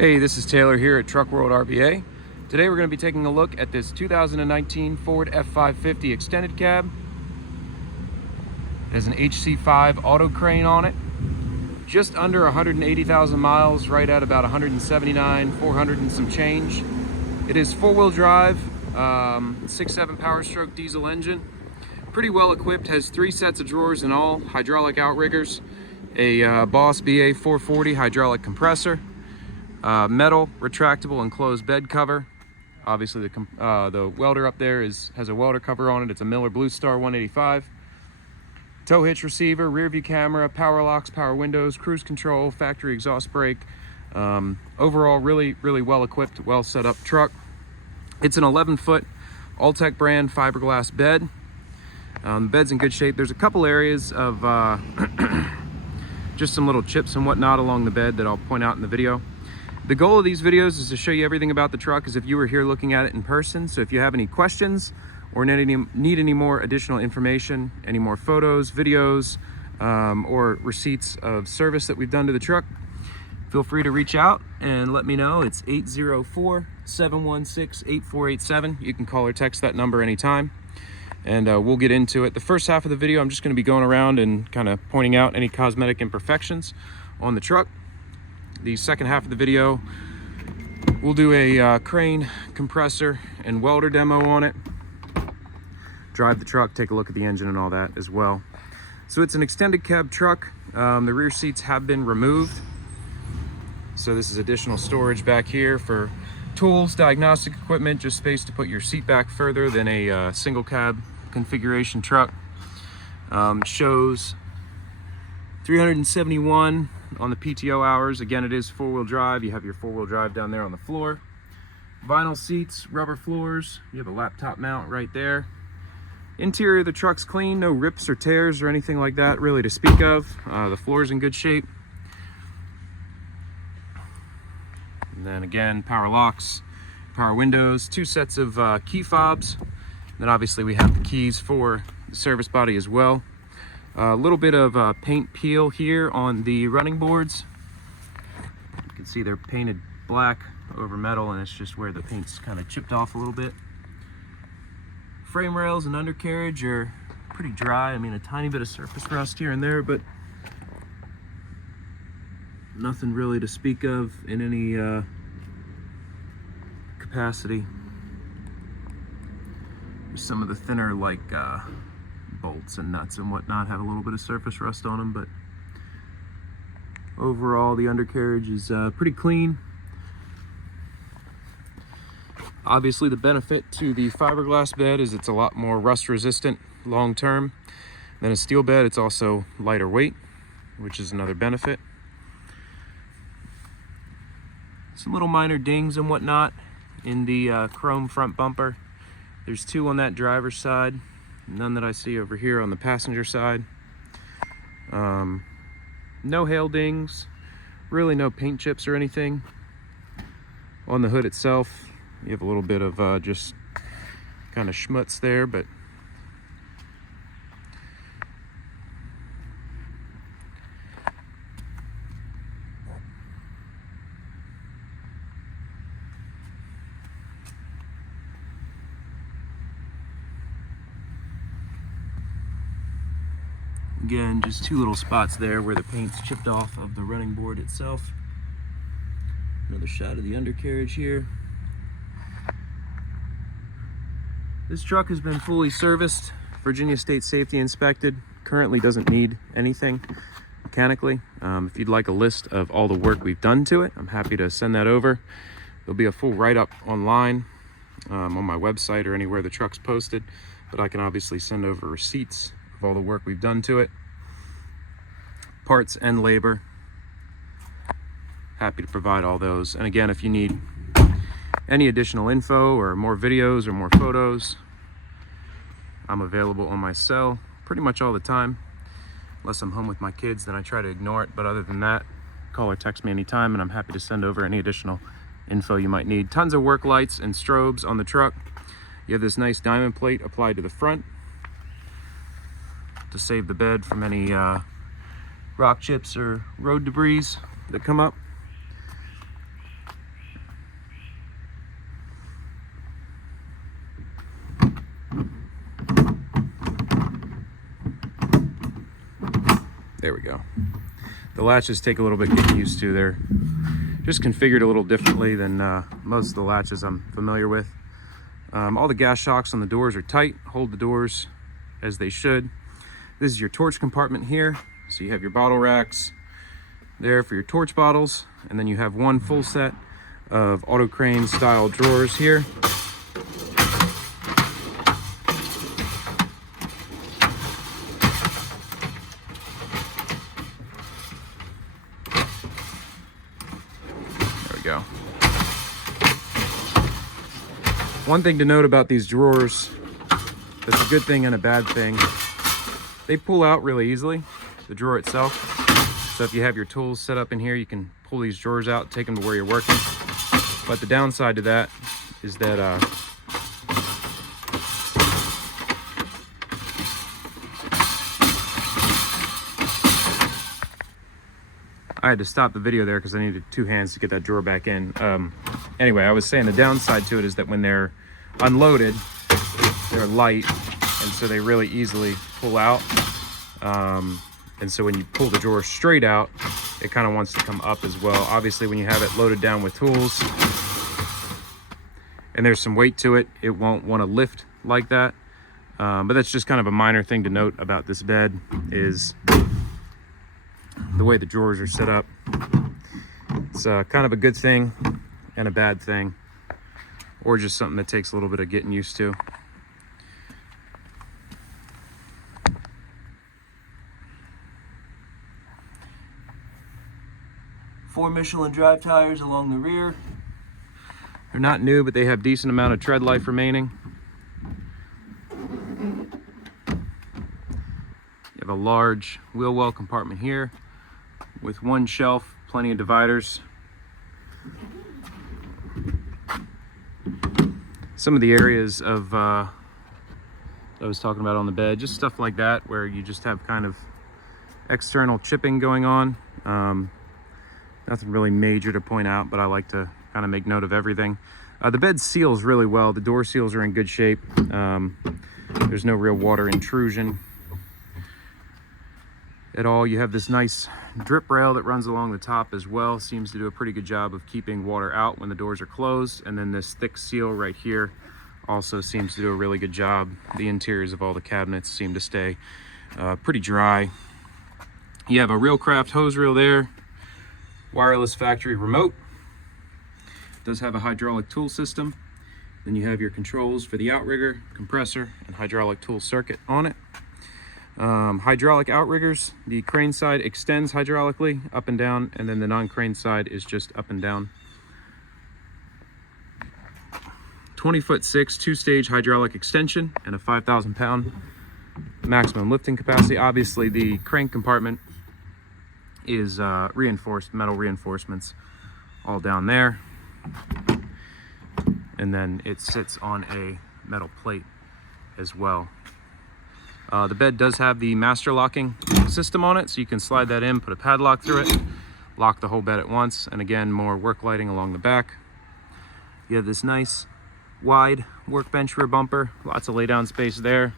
Hey, this is Taylor here at Truck World RVA. Today we're going to be taking a look at this 2019 Ford F-550 extended cab. It has an HC5 Autocrane on it. Just under 180,000 miles, right at about 179,400 and some change. It is four-wheel drive, 6.7 power stroke diesel engine. Pretty well equipped, has 3 sets of drawers in all, hydraulic outriggers, a Boss BA 440 hydraulic compressor, metal retractable enclosed bed cover. Obviously the welder up there has a welder cover on it. It's a Miller Blue Star 185. Tow hitch receiver, rear view camera, power locks, power windows, cruise control, factory exhaust brake. Overall really well equipped, well set up truck. It's an 11-foot Alltech brand fiberglass bed. The bed's in good shape. There's a couple areas of just some little chips and whatnot along the bed that I'll point out in the video. The goal of these videos is to show you everything about the truck as if you were here looking at it in person. So if you have any questions or need any more additional information, any more photos, videos, or receipts of service that we've done to the truck, feel free to reach out and let me know. It's 804-716-8487. You can call or text that number anytime, and we'll get into it. The first half of the video, I'm just going to be going around and kind of pointing out any cosmetic imperfections on the truck. The second half of the video, we'll do a crane, compressor, and welder demo on it. Drive the truck, take a look at the engine and all that as well. So it's an extended cab truck. The rear seats have been removed. So this is additional storage back here for tools, diagnostic equipment, just space to put your seat back further than a single cab configuration truck. Shows 371 on the PTO hours. Again, it is four-wheel drive. You have your four-wheel drive down there on the floor. Vinyl seats, rubber floors. You have a laptop mount right there. Interior of the truck's clean, no rips or tears or anything like that really to speak of. The floor's in good shape. And then again, power locks, power windows, 2 sets of key fobs. Then obviously we have the keys for the service body as well. A little bit of paint peel here on the running boards. You can see they're painted black over metal, and it's just where the paint's kind of chipped off a little bit. Frame rails and undercarriage are pretty dry. I mean, a tiny bit of surface rust here and there, but nothing really to speak of in any capacity. Some of the thinner, like bolts and nuts and whatnot, have a little bit of surface rust on them, but overall the undercarriage is pretty clean. Obviously the benefit to the fiberglass bed is it's a lot more rust resistant long term than a steel bed. It's also lighter weight, which is another benefit. Some little minor dings and whatnot in the chrome front bumper. There's 2 on that driver's side, none that I see over here on the passenger side. No hail dings, really no paint chips or anything. On the hood itself, you have a little bit of just kind of schmutz there, but again, just 2 little spots there where the paint's chipped off of the running board itself. Another shot of the undercarriage here. This truck has been fully serviced, Virginia State Safety inspected, currently doesn't need anything mechanically. If you'd like a list of all the work we've done to it, I'm happy to send that over. There'll be a full write-up online on my website or anywhere the truck's posted, but I can obviously send over receipts of all the work we've done to it. Parts and labor. Happy to provide all those. And again, if you need any additional info or more videos or more photos, I'm available on my cell pretty much all the time. Unless I'm home with my kids, then I try to ignore it. But other than that, call or text me anytime, and I'm happy to send over any additional info you might need. Tons of work lights and strobes on the truck. You have this nice diamond plate applied to the front to save the bed from any rock chips or road debris that come up. go. The latches take a little bit getting used to. They're just configured a little differently than most of the latches I'm familiar with. All the gas shocks on the doors are tight, hold the doors as they should. This is your torch compartment here. So you have your bottle racks there for your torch bottles, and then you have one full set of Autocrane style drawers here. There we go. One thing to note about these drawers, that's a good thing and a bad thing. They pull out really easily, the drawer itself. So if you have your tools set up in here, you can pull these drawers out, take them to where you're working. But the downside to that is that I had to stop the video there because I needed 2 hands to get that drawer back in. Anyway, I was saying the downside to it is that when they're unloaded, they're light, and so they really easily pull out. And so when you pull the drawer straight out, it kind of wants to come up as well. Obviously, when you have it loaded down with tools and there's some weight to it, it won't want to lift like that. But that's just kind of a minor thing to note about this bed, is the way the drawers are set up. It's kind of a good thing and a bad thing, or just something that takes a little bit of getting used to. Four Michelin drive tires along the rear. They're not new, but they have decent amount of tread life remaining. You have a large wheel well compartment here with one shelf, plenty of dividers. Some of the areas of I was talking about on the bed, just stuff like that where you just have kind of external chipping going on. Nothing really major to point out, but I like to kind of make note of everything. The bed seals really well. The door seals are in good shape. There's no real water intrusion at all. You have this nice drip rail that runs along the top as well. Seems to do a pretty good job of keeping water out when the doors are closed. And then this thick seal right here also seems to do a really good job. The interiors of all the cabinets seem to stay pretty dry. You have a Reelcraft hose reel there. Wireless factory remote. It does have a hydraulic tool system. Then you have your controls for the outrigger, compressor, and hydraulic tool circuit on it. Hydraulic outriggers, the crane side extends hydraulically up and down, and then the non-crane side is just up and down. 20'6" 2-stage hydraulic extension and a 5,000 pound maximum lifting capacity. Obviously the crank compartment is reinforced, metal reinforcements all down there, and then it sits on a metal plate as well. The bed does have the master locking system on it, so you can slide that in, put a padlock through it, lock the whole bed at once, and again, more work lighting along the back. You have this nice wide workbench rear bumper, lots of lay down space there,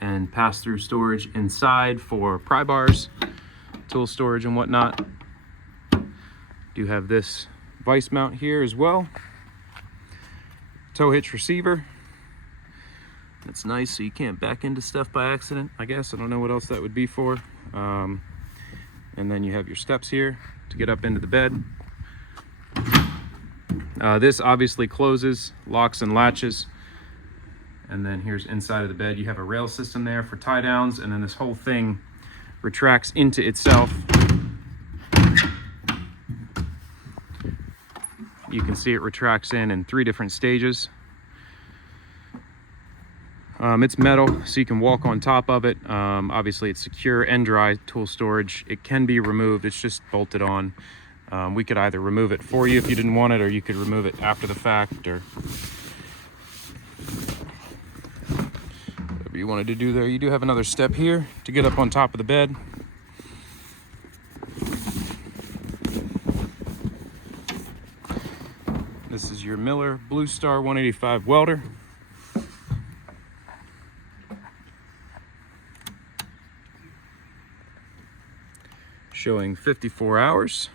and pass-through storage inside for pry bars, tool storage and whatnot. Do have this vise mount here as well. Tow hitch receiver. That's nice, so you can't back into stuff by accident, I guess. I don't know what else that would be for. And then you have your steps here to get up into the bed. This obviously closes, locks and latches. And then here's inside of the bed. You have a rail system there for tie downs, and then this whole thing retracts into itself. You can see it retracts in 3 different stages. It's metal, so you can walk on top of it. Obviously it's secure and dry tool storage. It can be removed, it's just bolted on. We could either remove it for you if you didn't want it, or you could remove it after the fact, or whatever you wanted to do there. You do have another step here to get up on top of the bed. This is your Miller Blue Star 185 welder. showing 54 hours.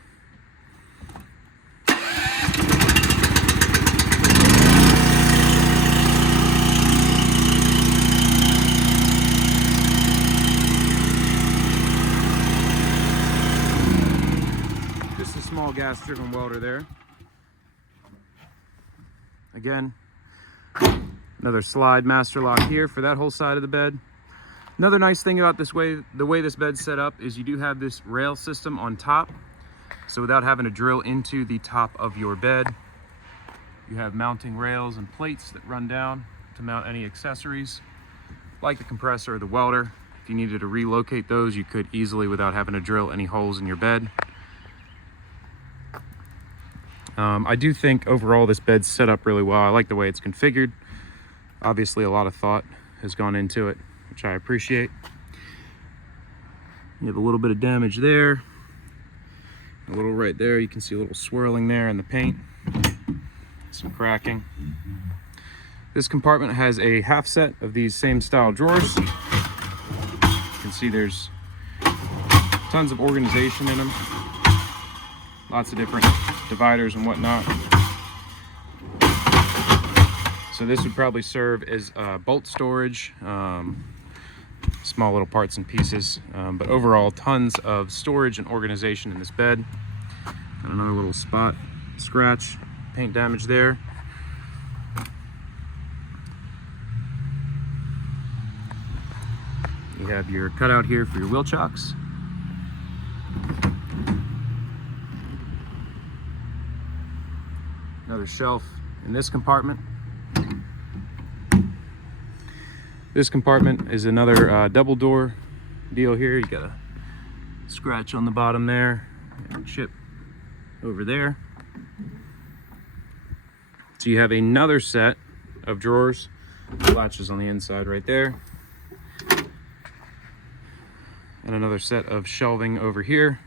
Just a small gas-driven welder there. Again, another slide master lock here for that whole side of the bed. Another nice thing about the way this bed's set up is you do have this rail system on top. So without having to drill into the top of your bed, you have mounting rails and plates that run down to mount any accessories, like the compressor or the welder. If you needed to relocate those, you could easily without having to drill any holes in your bed. I do think overall this bed's set up really well. I like the way it's configured. Obviously a lot of thought has gone into it, which I appreciate. You have a little bit of damage there, a little right there. You can see a little swirling there in the paint, some cracking. This compartment has a half set of these same style drawers. You can see there's tons of organization in them, lots of different dividers and whatnot. So this would probably serve as bolt storage, small little parts and pieces, but overall tons of storage and organization in this bed. Got another little spot, scratch, paint damage there. You have your cutout here for your wheel chocks. Another shelf in this compartment. This compartment is another double door deal here. You got a scratch on the bottom there, and a chip over there. So you have another set of drawers, latches on the inside right there, and another set of shelving over here.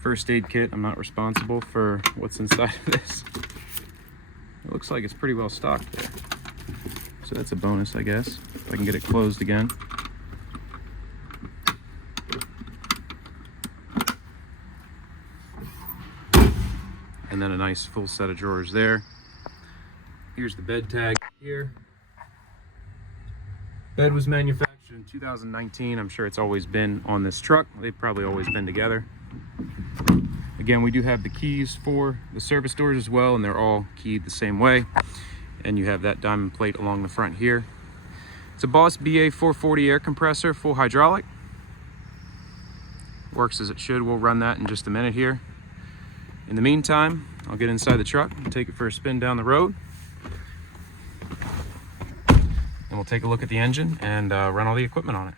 First aid kit, I'm not responsible for what's inside of this. It looks like it's pretty well stocked there. So that's a bonus, I guess, if I can get it closed again. And then a nice full set of drawers there. Here's the bed tag here. Bed was manufactured in 2019. I'm sure it's always been on this truck. They've probably always been together. Again, we do have the keys for the service doors as well, and they're all keyed the same way. And you have that diamond plate along the front here. It's a Boss BA 440 air compressor, full hydraulic. Works as it should. We'll run that in just a minute here. In the meantime, I'll get inside the truck and take it for a spin down the road. And we'll take a look at the engine and run all the equipment on it.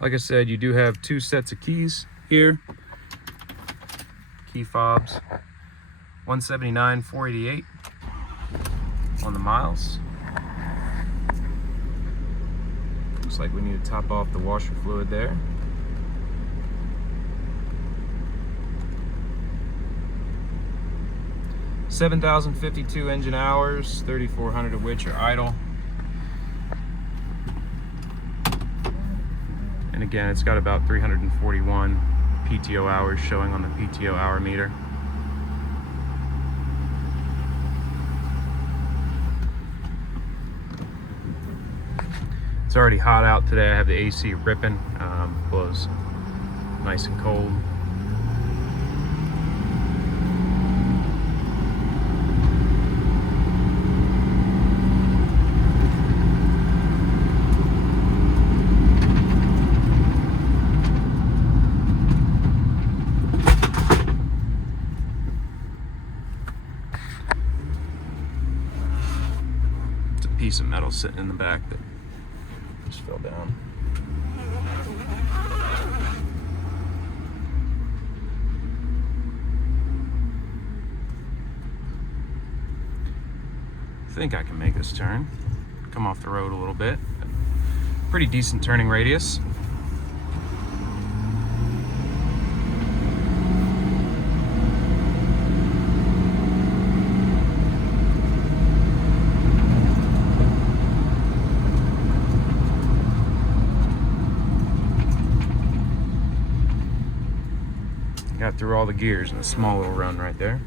Like I said, you do have two sets of keys here. Key fobs, 179, 488 on the miles. Looks like we need to top off the washer fluid there. $7,052 engine hours, 3,400 of which are idle. And again, it's got about 341 PTO hours showing on the PTO hour meter. It's already hot out today. I have the AC ripping, blows nice and cold. Piece of metal sitting in the back that just fell down. I think I can make this turn, come off the road a little bit. Pretty decent turning radius. Got through all the gears in a small little run right there.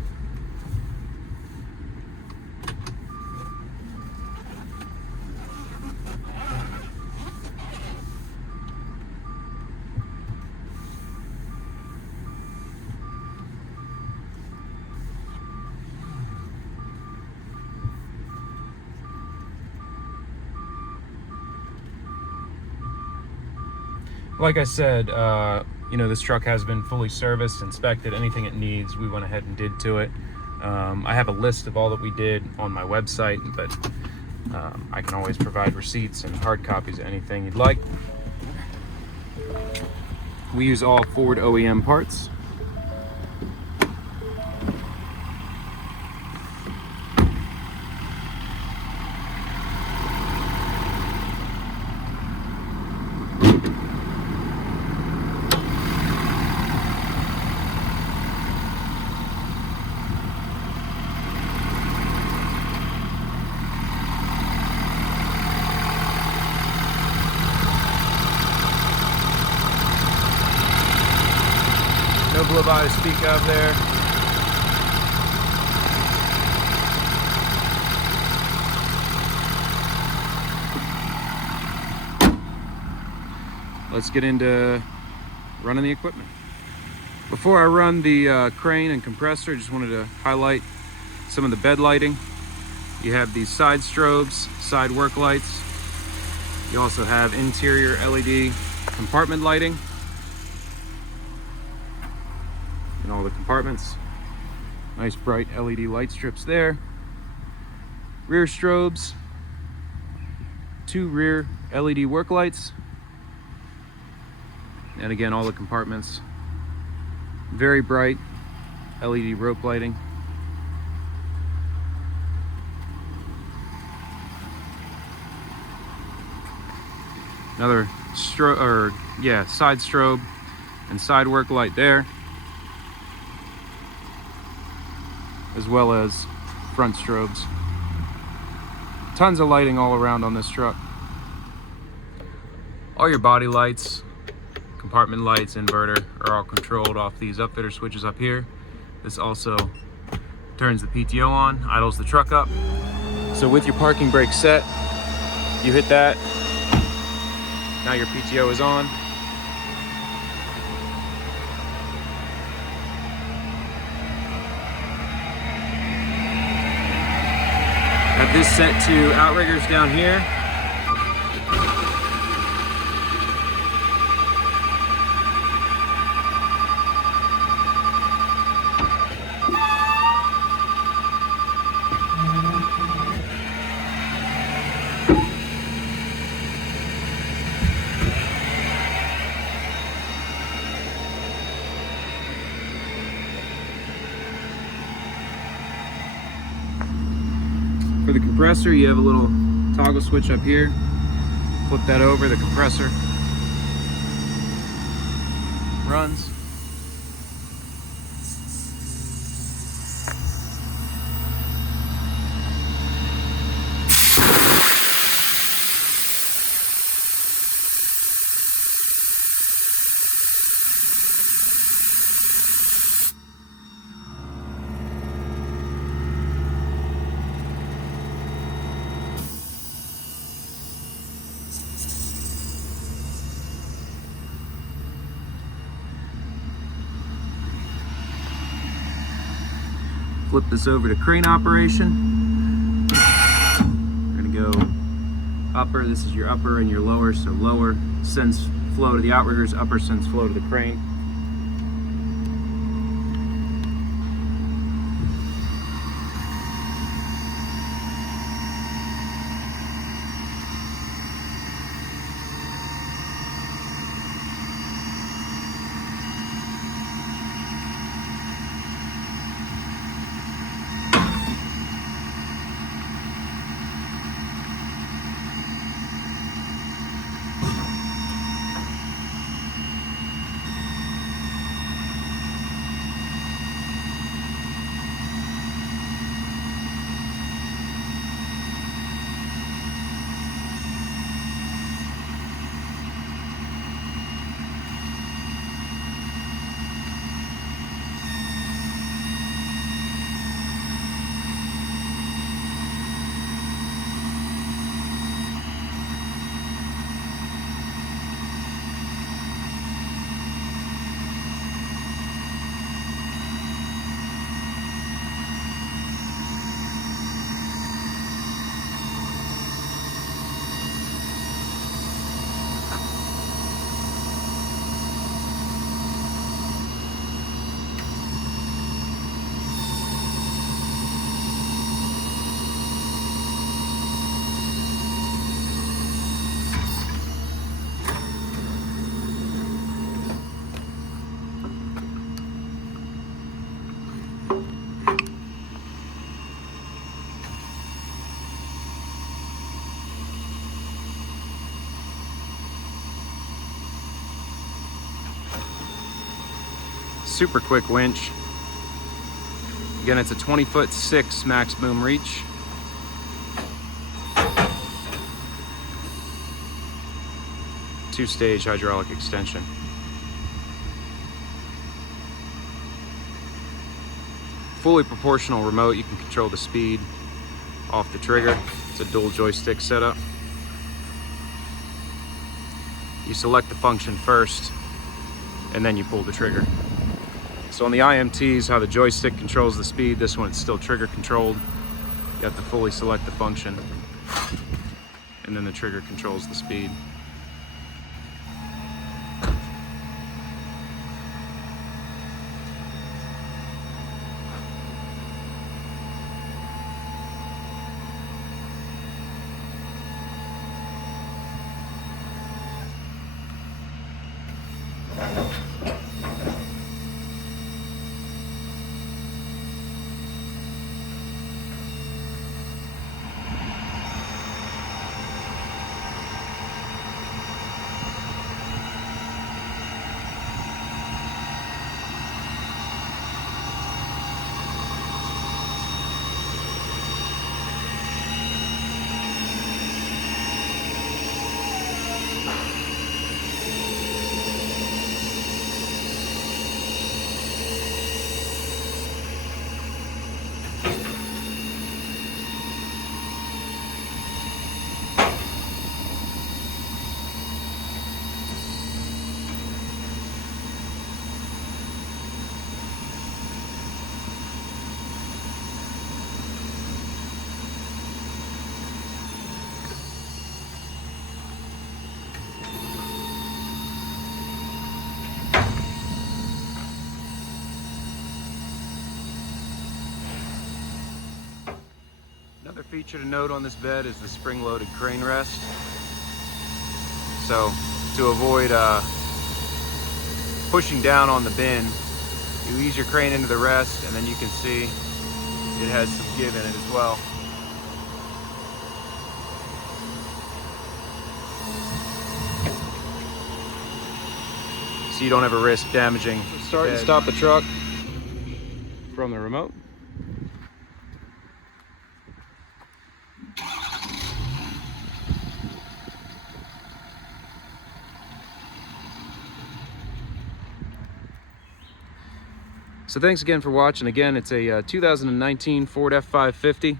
Like I said, you know, this truck has been fully serviced, inspected, anything it needs, we went ahead and did to it. I have a list of all that we did on my website, but I can always provide receipts and hard copies of anything you'd like. We use all Ford OEM parts. No blow by to speak of there. Let's get into running the equipment. Before I run the crane and compressor, just wanted to highlight some of the bed lighting. You have these side strobes, side work lights. You also have interior LED compartment lighting in all the compartments. Nice bright LED light strips there. Rear strobes, 2 rear LED work lights, and again all the compartments. Very bright LED rope lighting. Another side strobe and side work light there, as well as front strobes. Tons of lighting all around on this truck. All your body lights, compartment lights, inverter are all controlled off these upfitter switches up here. This also turns the PTO on, idles the truck up. So with your parking brake set, you hit that, now your PTO is on. Got this set to outriggers down here. For the compressor, you have a little toggle switch up here. Flip that over, the compressor runs. Flip this over to crane operation. We're gonna go upper. This is your upper and your lower. So lower sends flow to the outriggers, upper sends flow to the crane. super quick winch. Again, it's a 20'6" max boom reach. Two-stage hydraulic extension. Fully proportional remote. You can control the speed off the trigger. It's a dual joystick setup. You select the function first, and then you pull the trigger. So on the IMTs, how the joystick controls the speed, this one it's still trigger controlled. You have to fully select the function, and then the trigger controls the speed. Another feature to note on this bed is the spring-loaded crane rest. So to avoid pushing down on the bin, you ease your crane into the rest, and then you can see it has some give in it as well. So you don't have a risk damaging. Start and stop the truck from the remote. So thanks again for watching. Again, it's a 2019 Ford F-550,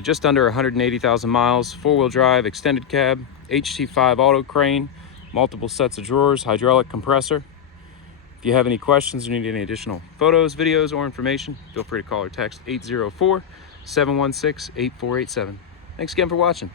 just under 180,000 miles, four-wheel drive, extended cab, HC5 Autocrane, multiple sets of drawers, hydraulic compressor. If you have any questions or need any additional photos, videos, or information, feel free to call or text 804-716-8487. Thanks again for watching.